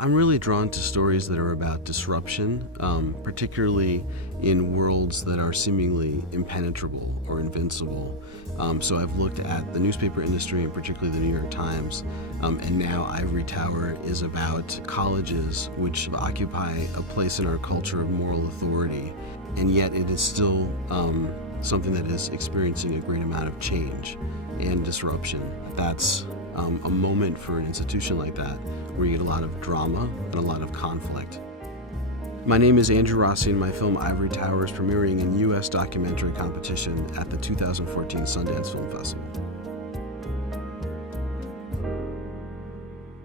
I'm really drawn to stories that are about disruption, particularly in worlds that are seemingly impenetrable or invincible. So I've looked at the newspaper industry, and particularly the New York Times, and now Ivory Tower is about colleges which occupy a place in our culture of moral authority, and yet it is still something that is experiencing a great amount of change and disruption. That's a moment for an institution like that, where you get a lot of drama and a lot of conflict. My name is Andrew Rossi, and my film Ivory Tower is premiering in U.S. documentary competition at the 2014 Sundance Film Festival.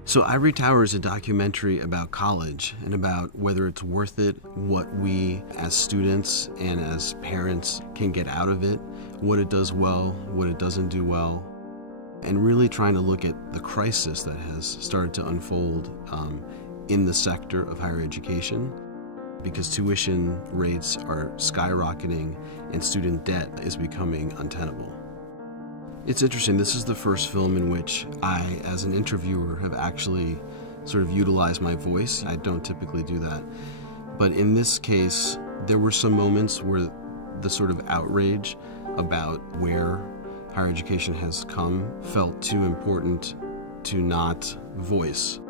So Ivory Tower is a documentary about college and about whether it's worth it, what we as students and as parents can get out of it, what it does well, what it doesn't do well, and really trying to look at the crisis that has started to unfold in the sector of higher education, because tuition rates are skyrocketing and student debt is becoming untenable. It's interesting, this is the first film in which I, as an interviewer, have actually sort of utilized my voice. I don't typically do that. But in this case, there were some moments where the sort of outrage about where higher education has come felt too important to not voice.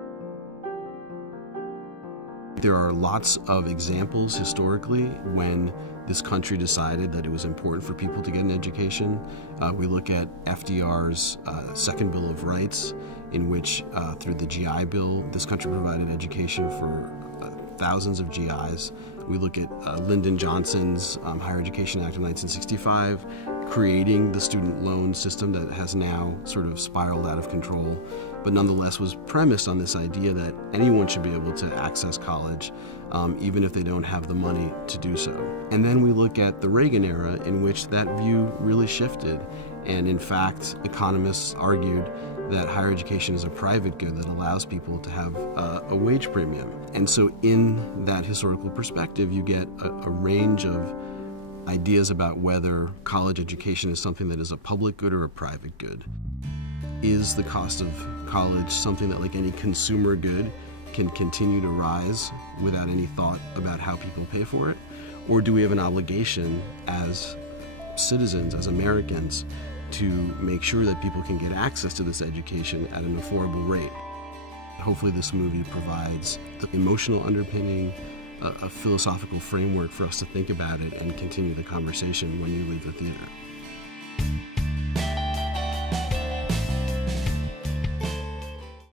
There are lots of examples historically when this country decided that it was important for people to get an education. We look at FDR's Second Bill of Rights, in which through the GI Bill, this country provided education for thousands of GIs. We look at Lyndon Johnson's Higher Education Act of 1965, creating the student loan system that has now sort of spiraled out of control, but nonetheless was premised on this idea that anyone should be able to access college, even if they don't have the money to do so. And then we look at the Reagan era, in which that view really shifted, and in fact, economists argued that higher education is a private good that allows people to have a wage premium. And so in that historical perspective, you get a range of ideas about whether college education is something that is a public good or a private good. Is the cost of college something that, like any consumer good, can continue to rise without any thought about how people pay for it? Or do we have an obligation as citizens, as Americans, to make sure that people can get access to this education at an affordable rate? Hopefully this movie provides the emotional underpinning, a philosophical framework for us to think about it and continue the conversation when you leave the theater.